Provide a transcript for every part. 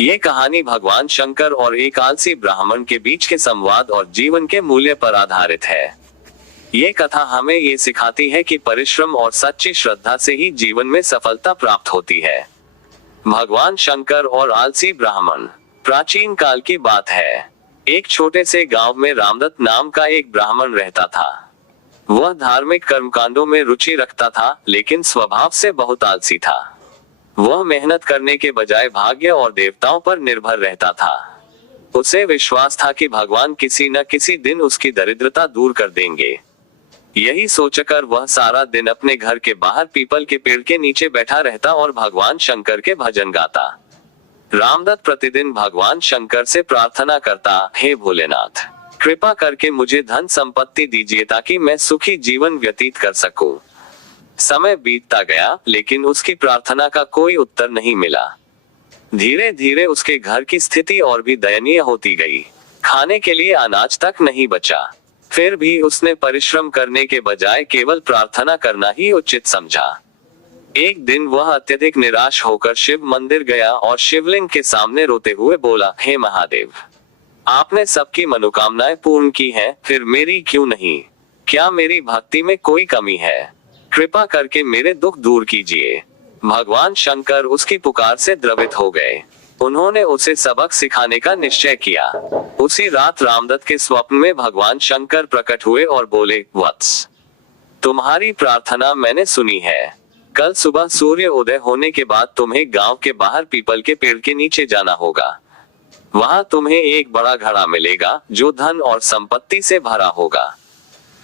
ये कहानी भगवान शंकर और एक आलसी ब्राह्मण के बीच के संवाद और जीवन के मूल्य पर आधारित है। ये कथा हमें ये सिखाती है कि परिश्रम और सच्ची श्रद्धा से ही जीवन में सफलता प्राप्त होती है। भगवान शंकर और आलसी ब्राह्मण। प्राचीन काल की बात है। एक छोटे से गांव में रामदत्त नाम का एक ब्राह्मण रहता था। वह धार्मिक कर्मकांडों में रुचि रखता था, लेकिन स्वभाव से बहुत आलसी था। वह मेहनत करने के बजाय भाग्य और देवताओं पर निर्भर रहता था। उसे विश्वास था कि भगवान किसी न किसी दिन उसकी दरिद्रता दूर कर देंगे। यही सोचकर वह सारा दिन अपने घर के बाहर पीपल के पेड़ के नीचे बैठा रहता और भगवान शंकर के भजन गाता। रामदत्त प्रतिदिन भगवान शंकर से प्रार्थना करता, हे भोलेनाथ, कृपा करके मुझे धन संपत्ति दीजिए ताकि मैं सुखी जीवन व्यतीत कर सकूं। समय बीतता गया, लेकिन उसकी प्रार्थना का कोई उत्तर नहीं मिला। धीरे धीरे उसके घर की स्थिति और भी दयनीय होती गई। खाने के लिए अनाज तक नहीं बचा। फिर भी उसने परिश्रम करने के बजाय केवल प्रार्थना करना ही उचित समझा। एक दिन वह अत्यधिक निराश होकर शिव मंदिर गया और शिवलिंग के सामने रोते हुए बोला, हे महादेव, आपने सबकी मनोकामनाएं पूर्ण की हैं, फिर मेरी क्यों नहीं? क्या मेरी भक्ति में कोई कमी है? कृपा करके मेरे दुख दूर कीजिए। भगवान शंकर उसकी पुकार से द्रवित हो गए। उन्होंने उसे सबक सिखाने का निश्चय किया। उसी रात रामदत्त के स्वप्न में भगवान शंकर प्रकट हुए और बोले, वत्स, तुम्हारी प्रार्थना मैंने सुनी है। कल सुबह सूर्य उदय होने के बाद तुम्हें गांव के बाहर पीपल के पेड़ के नीचे जाना होगा। वहां तुम्हें एक बड़ा घड़ा मिलेगा जो धन और संपत्ति से भरा होगा।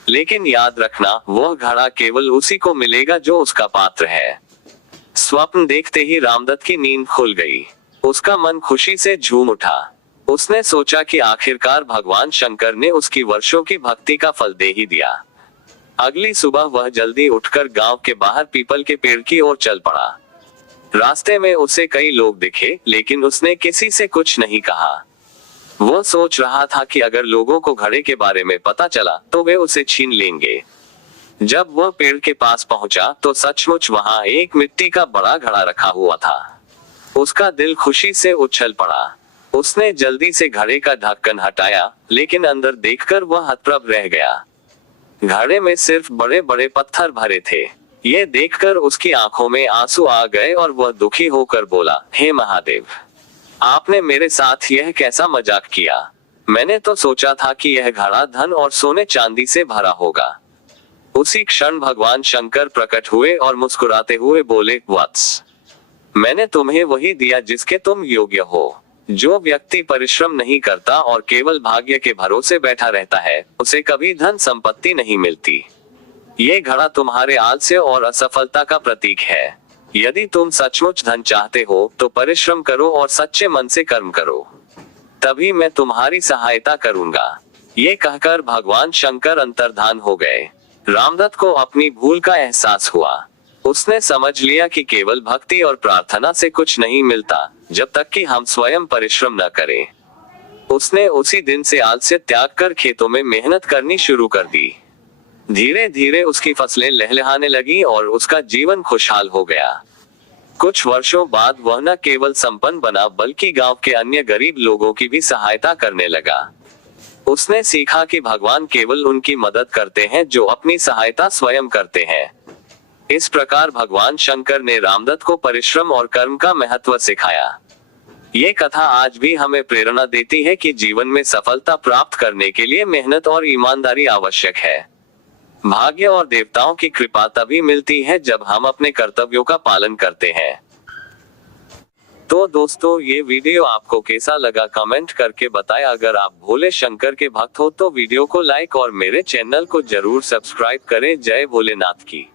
लेकिन याद रखना, वह घड़ा केवल उसी को मिलेगा जो उसका पात्र है। स्वप्न देखते ही रामदत्त की नींद खुल गई। उसका मन खुशी से झूम उठा। उसने सोचा कि आखिरकार भगवान शंकर ने उसकी वर्षों की भक्ति का फल दे ही दिया। अगली सुबह वह जल्दी उठकर गांव के बाहर पीपल के पेड़ की ओर चल पड़ा। रास्ते में उसे कई लोग दिखे, लेकिन उसने किसी से कुछ नहीं कहा। वह सोच रहा था कि अगर लोगों को घड़े के बारे में पता चला तो वे उसे छीन लेंगे। जब वह पेड़ के पास पहुंचा तो सचमुच वहां एक मिट्टी का बड़ा घड़ा रखा हुआ था। उसका दिल खुशी से उछल पड़ा। उसने जल्दी से घड़े का ढक्कन हटाया, लेकिन अंदर देखकर वह हतप्रभ रह गया। घड़े में सिर्फ बड़े बड़े पत्थर भरे थे। ये देखकर उसकी आंखों में आंसू आ गए और वह दुखी होकर बोला, हे महादेव, आपने मेरे साथ यह कैसा मजाक किया? मैंने तो सोचा था कि यह घड़ा धन और सोने चांदी से भरा होगा। उसी क्षण भगवान शंकर प्रकट हुए और मुस्कुराते हुए बोले, वत्स, मैंने तुम्हें वही दिया जिसके तुम योग्य हो। जो व्यक्ति परिश्रम नहीं करता और केवल भाग्य के भरोसे बैठा रहता है, उसे कभी धन संपत्ति नहीं मिलती। ये घड़ा तुम्हारे आलस्य और असफलता का प्रतीक है। यदि तुम सचमुच धन चाहते हो तो परिश्रम करो और सच्चे मन से कर्म करो, तभी मैं तुम्हारी सहायता करूंगा। ये कहकर भगवान शंकर अंतर्धान हो गए। रामदत्त को अपनी भूल का एहसास हुआ। उसने समझ लिया कि केवल भक्ति और प्रार्थना से कुछ नहीं मिलता, जब तक कि हम स्वयं परिश्रम न करें। उसने उसी दिन से आलस्य त्याग कर खेतों में मेहनत करनी शुरू कर दी। धीरे धीरे उसकी फसलें लहलहाने लगी और उसका जीवन खुशहाल हो गया। कुछ वर्षों बाद वह न केवल संपन्न बना, बल्कि गांव के अन्य गरीब लोगों की भी सहायता करने लगा। उसने सीखा कि भगवान केवल उनकी मदद करते हैं जो अपनी सहायता स्वयं करते हैं। इस प्रकार भगवान शंकर ने रामदत्त को परिश्रम और कर्म का महत्व सिखाया। ये कथा आज भी हमें प्रेरणा देती है कि जीवन में सफलता प्राप्त करने के लिए मेहनत और ईमानदारी आवश्यक है। भाग्य और देवताओं की कृपा तभी मिलती है जब हम अपने कर्तव्यों का पालन करते हैं। तो दोस्तों, ये वीडियो आपको कैसा लगा कमेंट करके बताएं। अगर आप भोले शंकर के भक्त हो तो वीडियो को लाइक और मेरे चैनल को जरूर सब्सक्राइब करें। जय भोलेनाथ की।